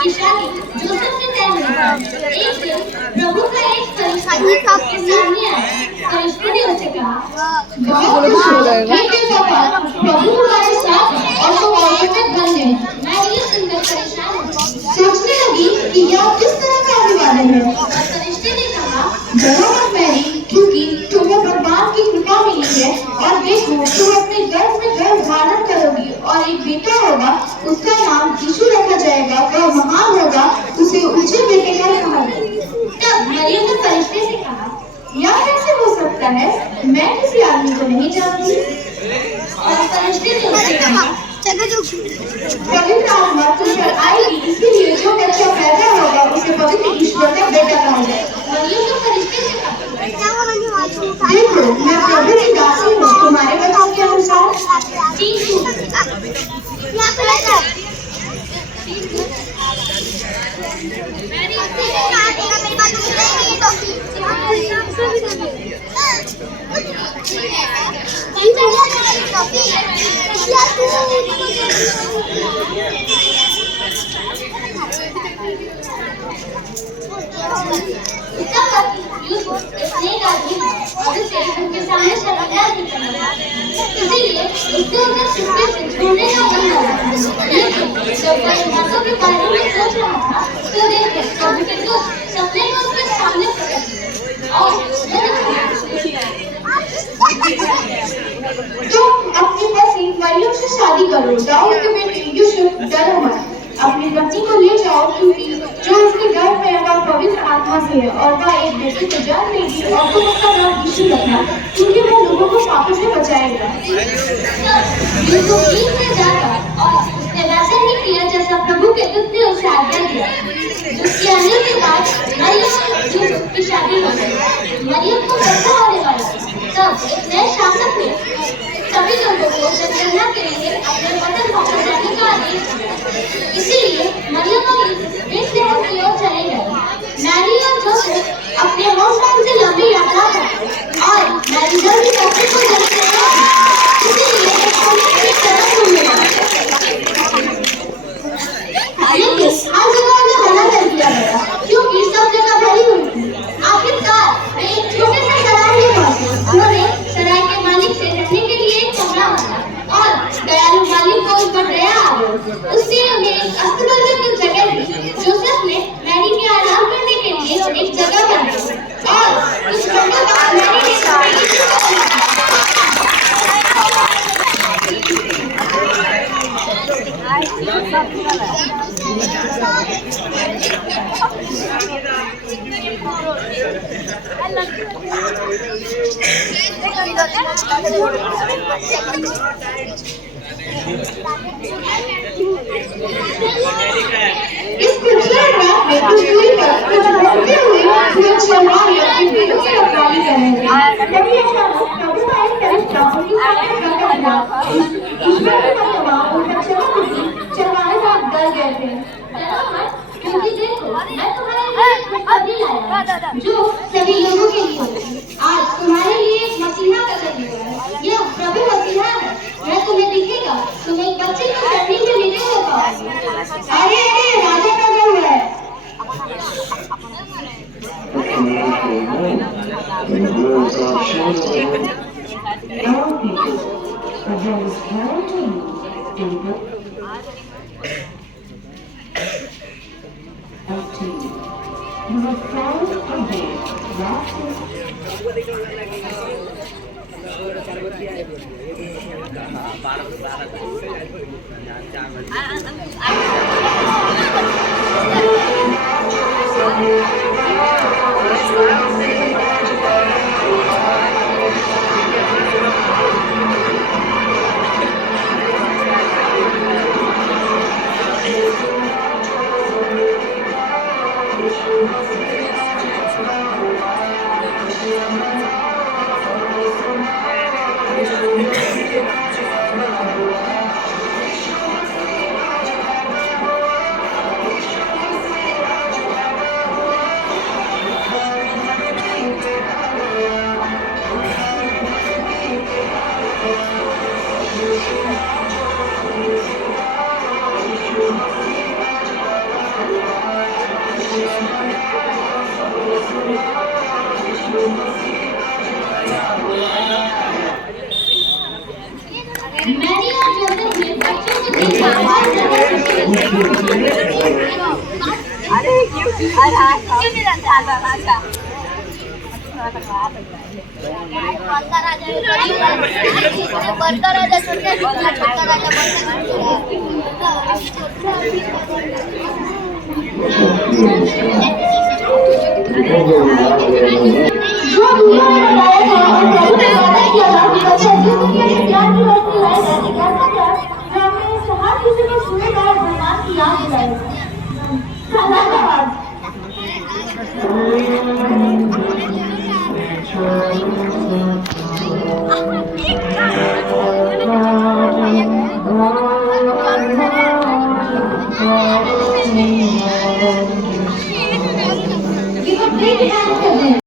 की शादी जोसेफ से तय हुई। एक दिन प्रभु का एक फरिश्ता उसके सामने आया। फरिश्ते ने उसे कहा, ये कैसा था? प्रभु हमारे साथ हैं और तुम औरतों में धन्य हो। मैं ये सुनकर परेशान हूँ। सोचने लगी कि यह किस तरह का अभिवादन है। और फरिश्ते ने कहा, डरो मत मैरी, क्योंकि तुम्हें भगवान की कृपा मिली है। और देखो, तुम अपने गर्भ में गर्भ धारण करोगी और एक बेटा होगा। उसका नाम यीशु रखा जाएगा। वह महान होगा, उसे ऊंचे बेटे का कहा जाएगा। तब मरियम ने फरिश्ते से कहा, यह कैसे हो सकता है? मैं किसी आदमी को नहीं जानती। और फरिश्ते ने उसे कहा, पवित्र आत्मा तुम पर आएगी, इसीलिए जो बच्चा पैदा होगा उसे पवित्र ईश्वर का बेटा कहा जाएगा। मरियम ने फरिश्ते से कहा, देखो, मैं प्रभु की दासी हूँ, तुम्हारे वचन के अनुसार उनके सामने शर्मिंदा नहीं करना, इसीलिए उसके ऊपर चुपके से छोड़ने का मन लगा। लेकिन जब वह इन बातों के बारे में सोच रहा था, तो देखो, प्रभु के दूत सपने में उसके सामने प्रकट हुए और तुम अपनी पत्नी मरियम से शादी करो, दाऊद के बेटे यूसुफ, डरो मत। अपनी पत्नी को ले जाओ, क्योंकि जो उसके गर्भ में है वह पवित्र आत्मा से है। और वह एक बेटे को जन्म देगी और तुम उसका नाम यीशु रखना, क्योंकि वह लोगों को पापों से बचाएगा। यूसुफ ठीक से जागा और उसने वैसा ही किया जैसा प्रभु के दूत ने उसे आज्ञा दिया। उसके आने के बाद मरियम और यूसुफ की शादी हो गई। मरियम को बच्चा होने वाला था। तब एक नए शासक ने सभी लोगों को जनगणना के लिए अपने वतन वापस जाने का आदेश दिया। इसीलिए मरियम और यूसुफ बेथलेहम की ओर चले गए। मैरी और जोसेफ अपने होमटाउन से लंबी यात्रा पर और मैरी जल्दी बच्चे को जन्म देगा, इसीलिए एक तरफ घूमने लगा। लेकिन हर जगह उन्हें मना कर दिया गया, क्योंकि सब जगह भरी हुई थी। आखिरकार एक छोटे से सराय में पहुंचे। उन्होंने सराय के मालिक से रहने के लिए एक कमरा मांगा और दयालु मालिक को उस पर दया आ गई। उसने उन्हें एक अस्तबल में कुछ जगह दी। जोसेफ ने मैरी के आराम करने के लिए एक जगह बनाई और कुछ घंटों बाद मैरी ने इस खूबसूरत रात में कुछ दूरी पर कुछ घूमते हुए लोग शर्माए अपनी बेटों से रखवाली कर रहे थे। तभी अचानक प्रभु का एक फरिश्ता उनके सामने प्रकट हुआ। ईश्वर की महिमा उन पर चमक उठी। चरवाहे साथ डर गए थे। डरो मत, क्योंकि देखो, मैं तुम्हारे लिए एक खुशखबरी लाया हूं, जो सभी लोगों के लिए होगी। आज तुम्हारे लिए एक मसीहा का जन्म हुआ है। यह प्रभु मसीहा है। वह तुम्हें दिखेगा, तुम एक बच्चे को चटनी में लेटे हुए पाओगे। अरे अरे, राजा का घर है। बड़का राजा छोटा छोटा राजा जो दुनिया में बताया था और प्रभु ने वादा किया था कि बच्चा जिस दुनिया से ज्ञान की रोशनी लाएगा, निकालना क्या जो हमें हर किसी को सुनेगा और भगवान की याद दिलाएगा। धन्यवाद।